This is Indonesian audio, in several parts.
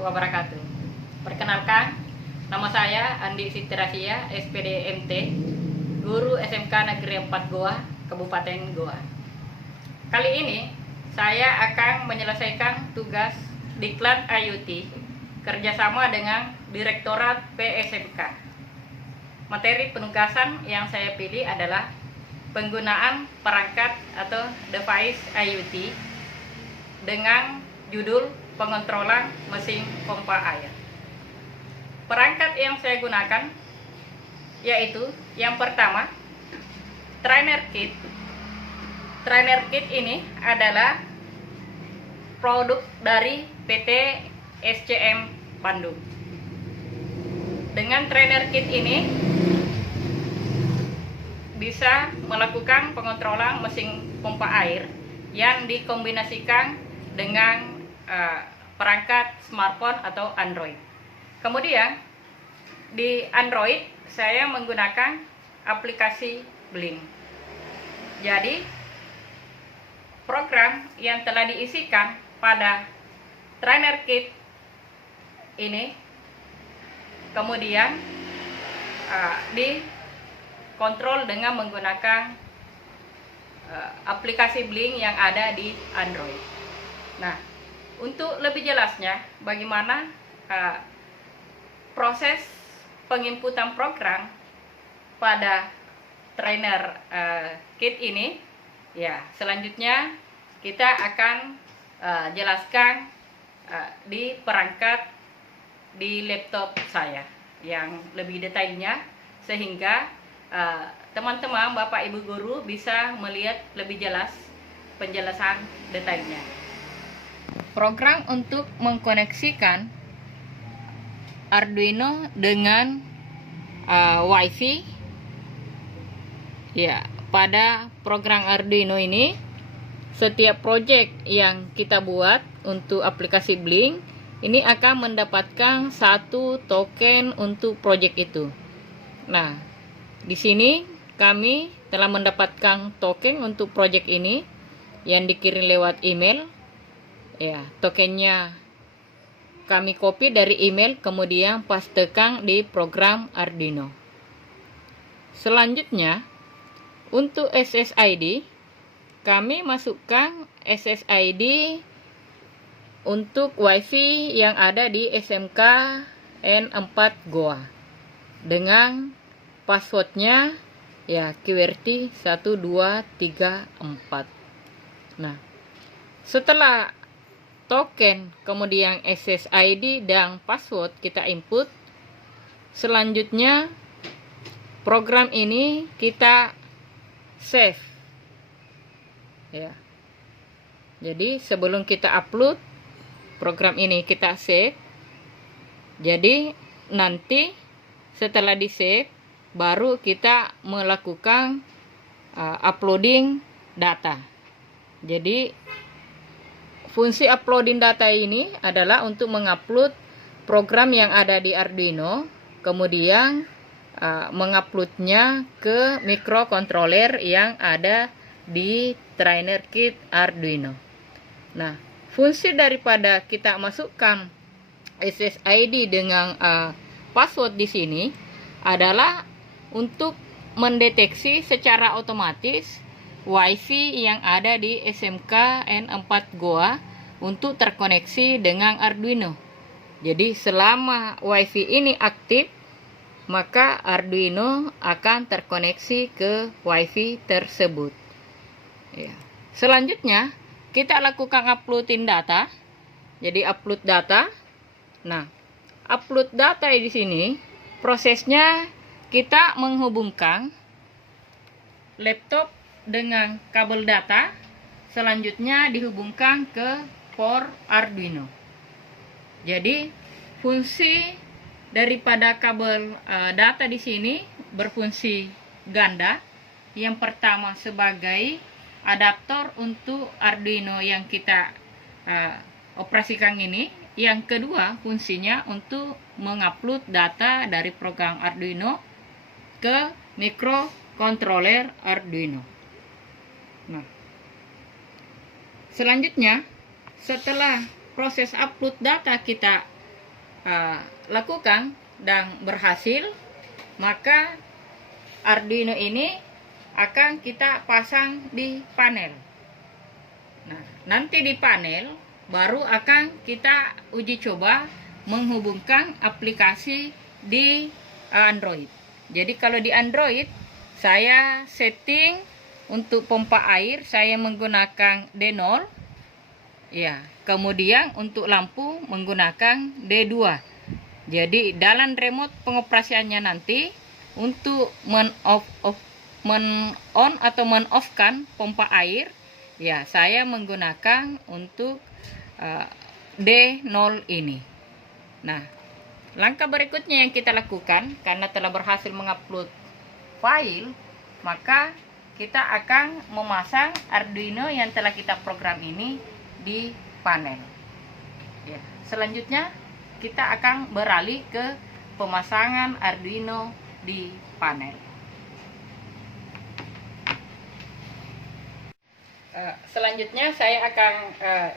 wabarakatuh. Perkenalkan, nama saya Andi Siti Rasia, SPD MT, guru SMK Negeri 4 Goa, Kabupaten Goa. Kali ini saya akan menyelesaikan tugas Diklat IoT kerjasama dengan Direktorat PSMK. Materi penugasan yang saya pilih adalah penggunaan perangkat atau device IoT dengan judul pengontrolan mesin pompa air. Perangkat yang saya gunakan yaitu yang pertama, Trainer Kit. Trainer Kit ini adalah produk dari PT SCM Bandung. Dengan Trainer Kit ini bisa melakukan pengontrolan mesin pompa air yang dikombinasikan dengan perangkat smartphone atau Android. Kemudian di Android saya menggunakan aplikasi Blink. Jadi program yang telah diisikan pada Trainer Kit ini kemudian dikontrol dengan menggunakan aplikasi Blink yang ada di Android. Nah, untuk lebih jelasnya bagaimana proses penginputan program pada Trainer Kit ini, ya selanjutnya kita akan jelaskan di perangkat di laptop saya yang lebih detailnya, sehingga teman-teman Bapak Ibu guru bisa melihat lebih jelas penjelasan detailnya. Program untuk mengkoneksikan Arduino dengan WiFi. Ya, pada program Arduino ini setiap project yang kita buat untuk aplikasi Blink ini akan mendapatkan satu token untuk project itu. Nah, di sini kami telah mendapatkan token untuk project ini yang dikirim lewat email. Ya, tokennya kami copy dari email kemudian pastekan di program Arduino. Selanjutnya, untuk SSID kami masukkan SSID untuk WiFi yang ada di SMK N4 Goa dengan passwordnya ya QWERTY 1234. Nah, setelah token kemudian SSID dan password kita input, selanjutnya program ini kita save ya. Jadi sebelum kita upload program ini kita save. Jadi nanti setelah di save baru kita melakukan uploading data. Jadi fungsi uploading data ini adalah untuk mengupload program yang ada di Arduino, kemudian menguploadnya ke microcontroller yang ada di Trainer Kit Arduino. Nah, fungsi daripada kita masukkan SSID dengan password di sini adalah untuk mendeteksi secara otomatis WiFi yang ada di SMK N4 Goa untuk terkoneksi dengan Arduino. Jadi selama WiFi ini aktif, maka Arduino akan terkoneksi ke WiFi tersebut. Ya. Selanjutnya kita lakukan uploading data. Jadi upload data. Nah, upload data di sini prosesnya kita menghubungkan laptop dengan kabel data, selanjutnya dihubungkan ke port Arduino. Jadi fungsi daripada kabel data di sini berfungsi ganda. Yang pertama sebagai adaptor untuk Arduino yang kita operasikan ini. Yang kedua fungsinya untuk mengupload data dari program Arduino ke microcontroller Arduino. Nah, selanjutnya setelah proses upload data kita lakukan dan berhasil, maka Arduino ini akan kita pasang di panel. Nah, nanti di panel baru akan kita uji coba menghubungkan aplikasi di Android. Jadi kalau di Android saya setting untuk pompa air saya menggunakan D0. Ya, kemudian untuk lampu menggunakan D2. Jadi dalam remote pengoperasiannya nanti untuk men on atau men-off-kan pompa air, ya saya menggunakan untuk D0 ini. Nah, langkah berikutnya yang kita lakukan karena telah berhasil mengupload file, maka kita akan memasang Arduino yang telah kita program ini di panel. Ya, selanjutnya kita akan beralih ke pemasangan Arduino di panel. Selanjutnya saya akan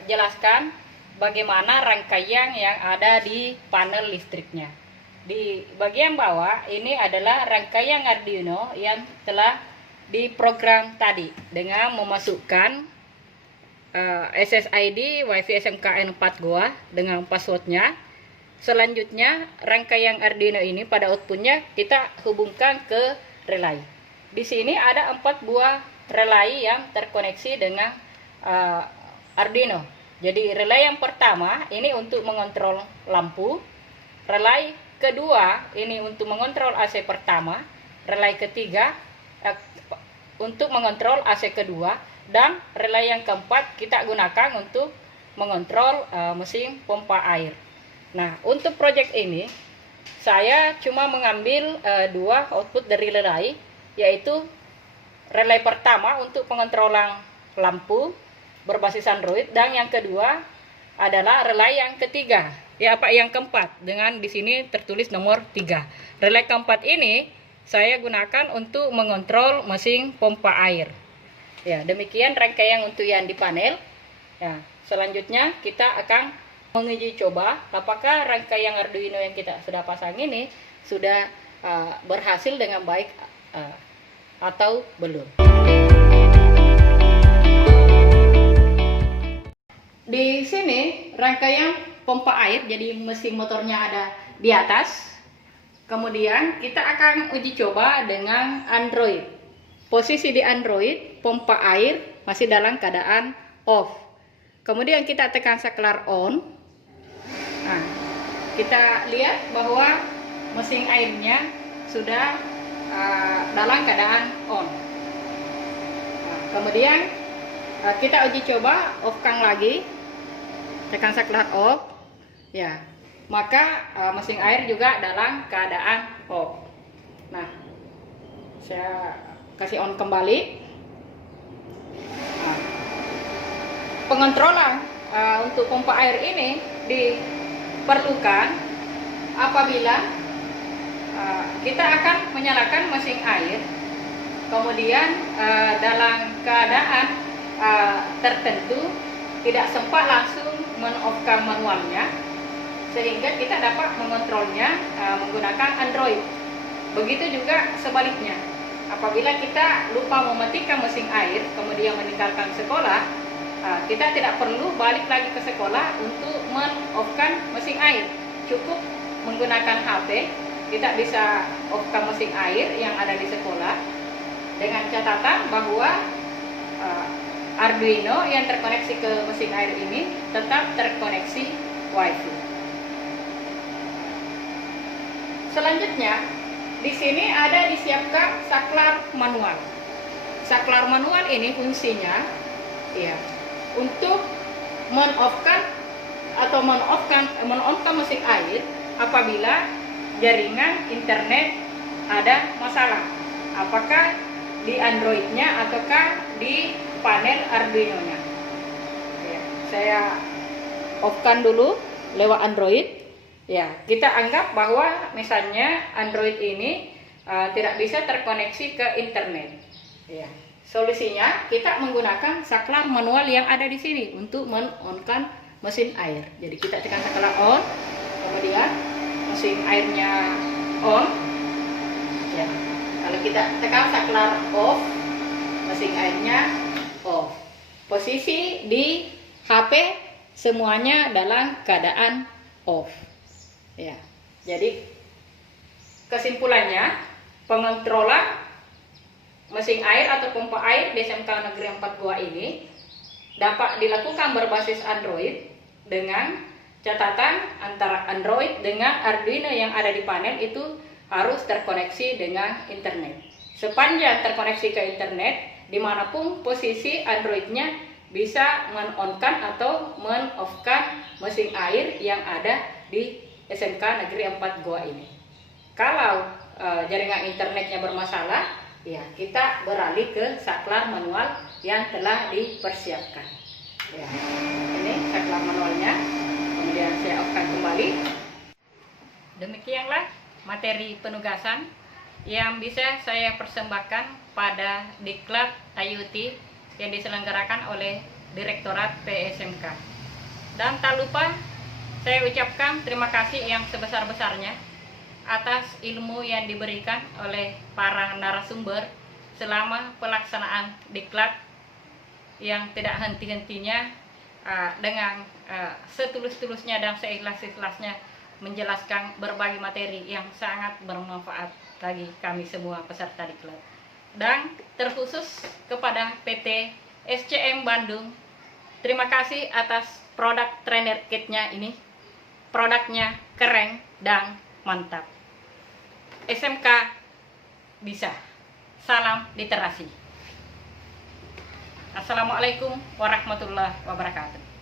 jelaskan bagaimana rangkaian yang ada di panel listriknya. Di bagian bawah ini adalah rangkaian Arduino yang telah diprogram tadi dengan memasukkan SSID WiFi SMKN 4 Goa dengan passwordnya. Selanjutnya rangkaian Arduino ini pada outputnya kita hubungkan ke relay. Di sini ada 4 buah relay yang terkoneksi dengan Arduino. Jadi relay yang pertama ini untuk mengontrol lampu, relay kedua ini untuk mengontrol AC pertama, relay ketiga untuk mengontrol AC kedua, dan relay yang keempat kita gunakan untuk mengontrol mesin pompa air. Nah, untuk project ini saya cuma mengambil 2 output dari relay, yaitu relay pertama untuk pengontrolan lampu berbasis Android, dan yang kedua adalah relay yang ketiga, yang keempat dengan di sini tertulis nomor 3. Relay keempat ini saya gunakan untuk mengontrol mesin pompa air. Ya, demikian rangkaian untuk yang di panel. Ya, selanjutnya kita akan menguji coba apakah rangkaian Arduino yang kita sudah pasang ini sudah berhasil dengan baik atau belum. Di sini rangkaian pompa air, jadi mesin motornya ada di atas. Kemudian kita akan uji coba dengan Android. Posisi di Android, pompa air masih dalam keadaan off. Kemudian kita tekan saklar on. Nah, kita lihat bahwa mesin airnya sudah dalam keadaan on. Nah, kemudian kita uji coba off-kan lagi, tekan saklar off, ya, maka mesin air juga dalam keadaan off. Nah, saya kasih on kembali. Nah, pengontrolan untuk pompa air ini diperlukan apabila kita akan menyalakan mesin air, kemudian dalam keadaan tertentu tidak sempat langsung men-off-kan manualnya, sehingga kita dapat mengontrolnya menggunakan Android. Begitu juga sebaliknya, apabila kita lupa mematikan mesin air kemudian meninggalkan sekolah, kita tidak perlu balik lagi ke sekolah untuk men-off-kan mesin air. Cukup menggunakan HP, kita bisa off-kan mesin air yang ada di sekolah, dengan catatan bahwa Arduino yang terkoneksi ke mesin air ini tetap terkoneksi WiFi. Selanjutnya, di sini ada disiapkan saklar manual. Saklar manual ini fungsinya ya untuk men-off-kan atau men-on-kan mesin air apabila jaringan internet ada masalah, apakah di Androidnya ataukah di panel Arduino-nya. Ya, saya off-kan dulu lewat Android. Ya, kita anggap bahwa misalnya Android ini tidak bisa terkoneksi ke internet. Ya, solusinya kita menggunakan saklar manual yang ada di sini untuk men-on-kan mesin air. Jadi kita tekan saklar on, kemudian mesin airnya on. Ya, kalau kita tekan saklar off, mesin airnya off. Posisi di HP semuanya dalam keadaan off. Ya, jadi kesimpulannya, pengontrolan mesin air atau pompa air di SMK Negeri 4 Goa ini dapat dilakukan berbasis Android dengan catatan antara Android dengan Arduino yang ada di panel itu harus terkoneksi dengan internet. Sepanjang terkoneksi ke internet, dimanapun posisi Androidnya bisa men-on-kan atau men-off-kan mesin air yang ada di SMK Negeri 4 Goa ini. Kalau jaringan internetnya bermasalah, ya kita beralih ke saklar manual yang telah dipersiapkan. Ya, ini saklar manualnya. Kemudian saya off-kan kembali. Demikianlah materi penugasan yang bisa saya persembahkan pada Diklat IoT yang diselenggarakan oleh Direktorat PSMK. Dan tak lupa saya ucapkan terima kasih yang sebesar-besarnya atas ilmu yang diberikan oleh para narasumber selama pelaksanaan Diklat yang tidak henti-hentinya dengan setulus-tulusnya dan seikhlas-ikhlasnya menjelaskan berbagai materi yang sangat bermanfaat bagi kami semua peserta Diklat. Dan terkhusus kepada PT SCM Bandung, terima kasih atas produk trainer kitnya ini. Produknya keren dan mantap. SMK bisa. Salam literasi. Assalamualaikum warahmatullahi wabarakatuh.